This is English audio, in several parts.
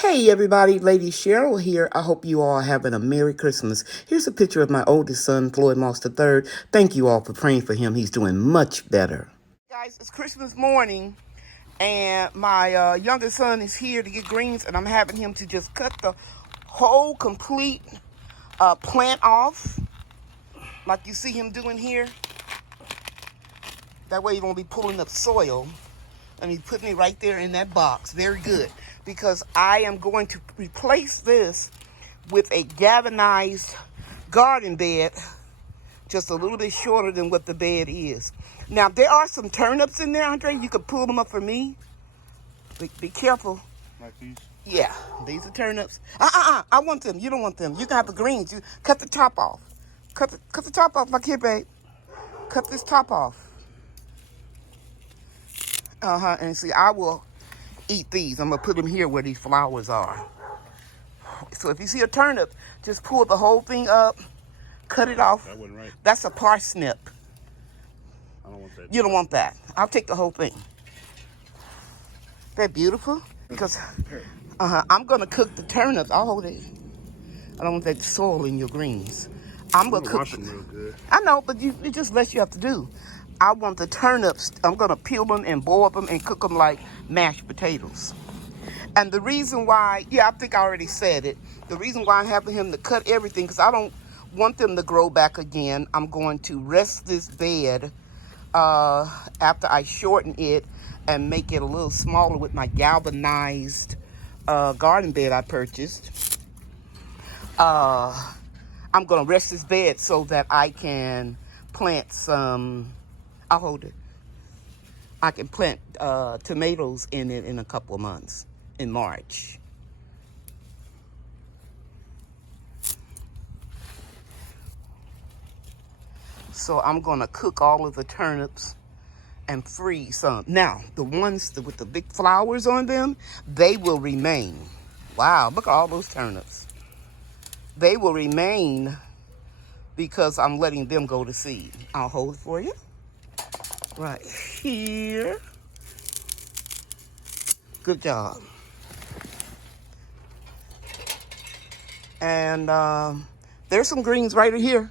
Hey everybody, Lady Cheryl here. I hope you all having a Merry Christmas. Here's a picture of my oldest son, Floyd Moss III. Thank you all for praying for him. He's doing much better. Guys, it's Christmas morning, and my youngest son is here to get greens, and I'm having him to just cut the whole complete plant off, like you see him doing here. That way he won't be pulling up soil. And he's putting it right there in that box. Very good. Because I am going to replace this with a galvanized garden bed, just a little bit shorter than what the bed is. Now, there are some turnips in there, Andre. You could pull them up for me. Be careful. Like these? Yeah, these are turnips. I want them. You don't want them. You can have the greens. You cut the top off. Cut the top off, like here, babe. Cut this top off. And see, I will eat these. I'm going to put them here where these flowers are. So if you see a turnip, just pull the whole thing up, cut it off. That wasn't right. That's a parsnip. I don't want that. You don't want that. I'll take the whole thing. They're beautiful because I'm going to cook the turnips. I'll hold it. I don't want that soil in your greens. I'm going to cook them real good. I know, but it just less you have to do. I want the turnips, I'm going to peel them and boil them and cook them like mashed potatoes. And the reason why, I think I already said it. The reason why I'm having him to cut everything, because I don't want them to grow back again. I'm going to rest this bed after I shorten it and make it a little smaller with my galvanized garden bed I purchased. I'm going to rest this bed so that I can plant some... I'll hold it. I can plant tomatoes in it in a couple of months, in March. So I'm going to cook all of the turnips and freeze some. Now, the ones with the big flowers on them, they will remain. Wow, look at all those turnips. They will remain because I'm letting them go to seed. I'll hold it for you. Right here. Good job. And there's some greens right here.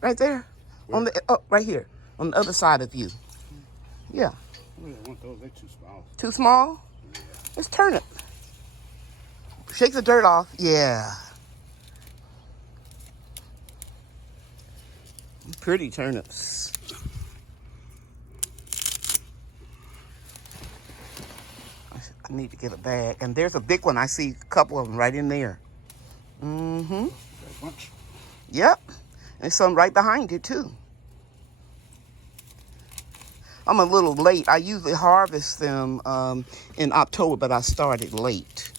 Right there. Where? On the right here. On the other side of you. Yeah. I don't want those. They're too small. Too small? Yeah. It's turnip. Shake the dirt off. Yeah. Pretty turnips. I need to get a bag. And there's a big one. I see a couple of them right in there. Mm-hmm. That much? Yep. And some right behind it, too. I'm a little late. I usually harvest them in October, but I started late.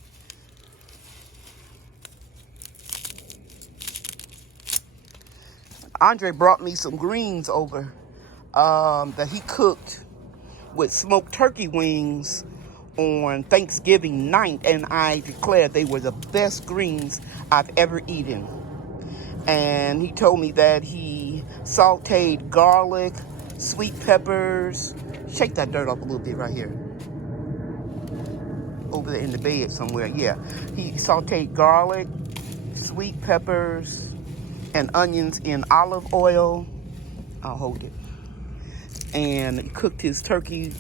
Andre brought me some greens over that he cooked with smoked turkey wings on Thanksgiving night, and I declared they were the best greens I've ever eaten. And he told me that he sauteed garlic, sweet peppers. Shake that dirt up a little bit right here. Over there in the bed somewhere, yeah. He sauteed garlic, sweet peppers, and onions in olive oil. I'll hold it. And he cooked his turkey,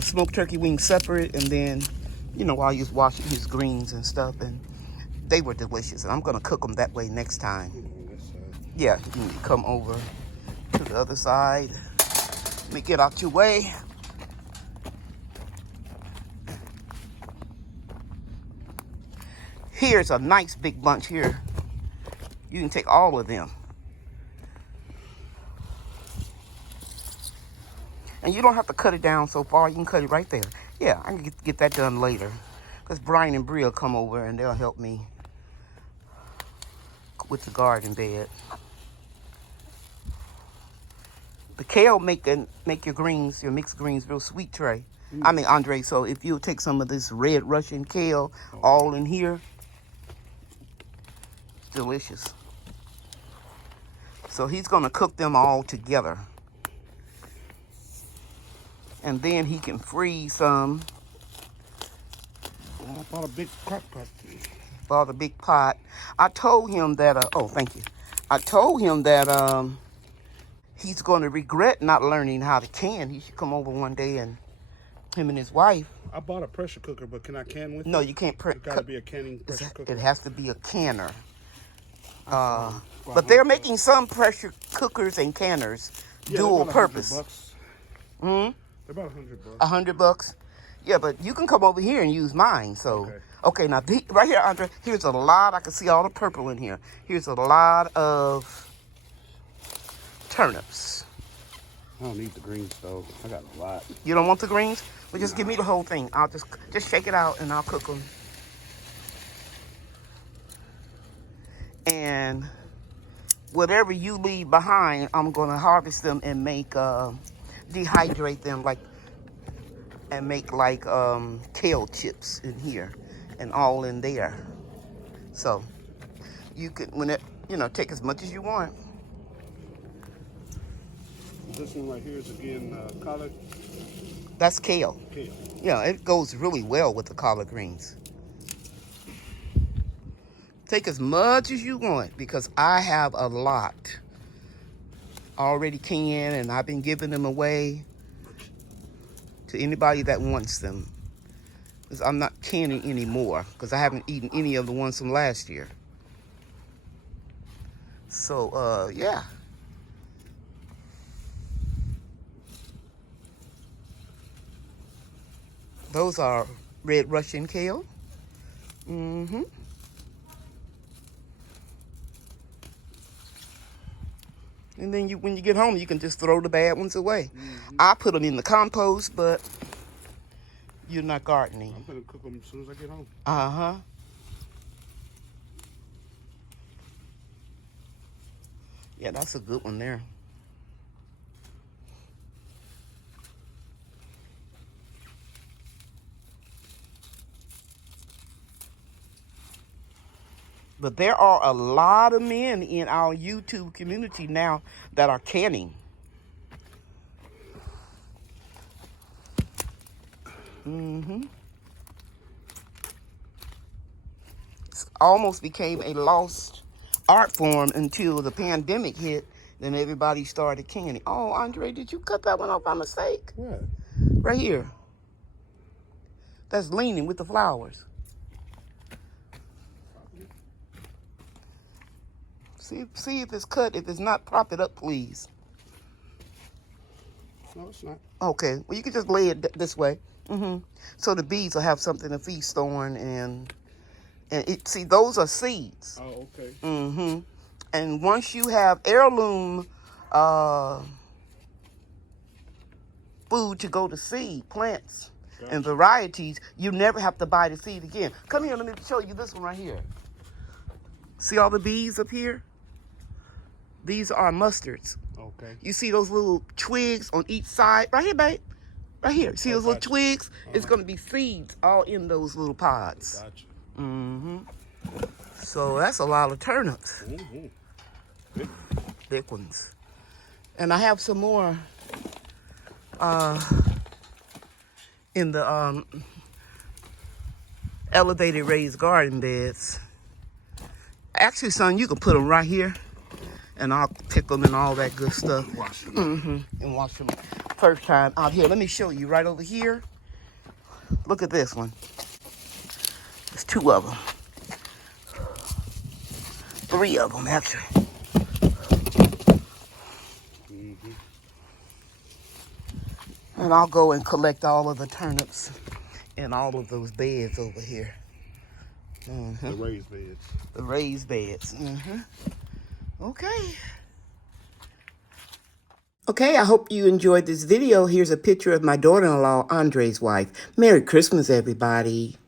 smoked turkey wings separate, and then, while he was washing his greens and stuff, and they were delicious. And I'm gonna cook them that way next time. Yeah, you can come over to the other side. Let me get out your way. Here's a nice big bunch here. You can take all of them. And you don't have to cut it down so far. You can cut it right there. Yeah, I can get that done later. Because Brian and Bria will come over and they'll help me with the garden bed. The kale make your greens, your mixed greens, real sweet, Trey. I mean, Andre, so if you'll take some of this red Russian kale all in here, it's delicious. So he's going to cook them all together. And then he can freeze some I bought a big crock pot. Bought a big pot. I told him that, oh, thank you. I told him that he's going to regret not learning how to can. He should come over one day, and him and his wife. I bought a pressure cooker, but can I can with it? No, you can't. It got to be a canning pressure cooker. It has to be a canner. But they're making some pressure cookers and canners dual purpose. They're about $100. $100? Yeah, but you can come over here and use mine. So, okay, now right here, Andre, here's a lot. I can see all the purple in here. Here's a lot of turnips. I don't need the greens though. I got a lot. You don't want the greens? Well, just give me the whole thing. I'll just shake it out and I'll cook them. And whatever you leave behind, I'm gonna harvest them and make dehydrate them and make kale chips in here and all in there. So you can take as much as you want. This one right here is again collard. That's kale. Kale. Yeah, it goes really well with the collard greens. Take as much as you want because I have a lot already canned and I've been giving them away to anybody that wants them. Because I'm not canning anymore because I haven't eaten any of the ones from last year. So, yeah. Those are red Russian kale. Mm-hmm. And then when you get home, you can just throw the bad ones away. Mm-hmm. I put them in the compost, but you're not gardening. I'm gonna cook them as soon as I get home. Uh-huh. Yeah, that's a good one there. But there are a lot of men in our YouTube community now that are canning. Mm-hmm. It almost became a lost art form until the pandemic hit. Then everybody started canning. Oh, Andre, did you cut that one off by mistake? What? Right here. That's leaning with the flowers. See if it's cut. If it's not, prop it up, please. No, it's not. Okay. Well, you can just lay it this way. Mm-hmm. So the bees will have something to feast on, and see, those are seeds. Oh, okay. Mm-hmm. And once you have heirloom food to go to seed, plants, and varieties, you never have to buy the seed again. Come here, let me show you this one right here. See all the bees up here? These are mustards. Okay. You see those little twigs on each side? Right here, babe. Right here. See those little twigs? It's going to be seeds all in those little pods. Gotcha. Mm-hmm. So that's a lot of turnips. Mm-hmm. Big ones. And I have some more in the elevated raised garden beds. Actually, son, you can put them right here, and I'll pick them and all that good stuff. Wash them. Mm-hmm. And wash them first time out here. Let me show you right over here. Look at this one. There's 2 of them. 3 of them, actually. Mm-hmm. And I'll go and collect all of the turnips in all of those beds over here. Mm-hmm. The raised beds. The raised beds. Mm-hmm. Okay. Okay, I hope you enjoyed this video. Here's a picture of my daughter-in-law, Andre's wife. Merry Christmas, everybody.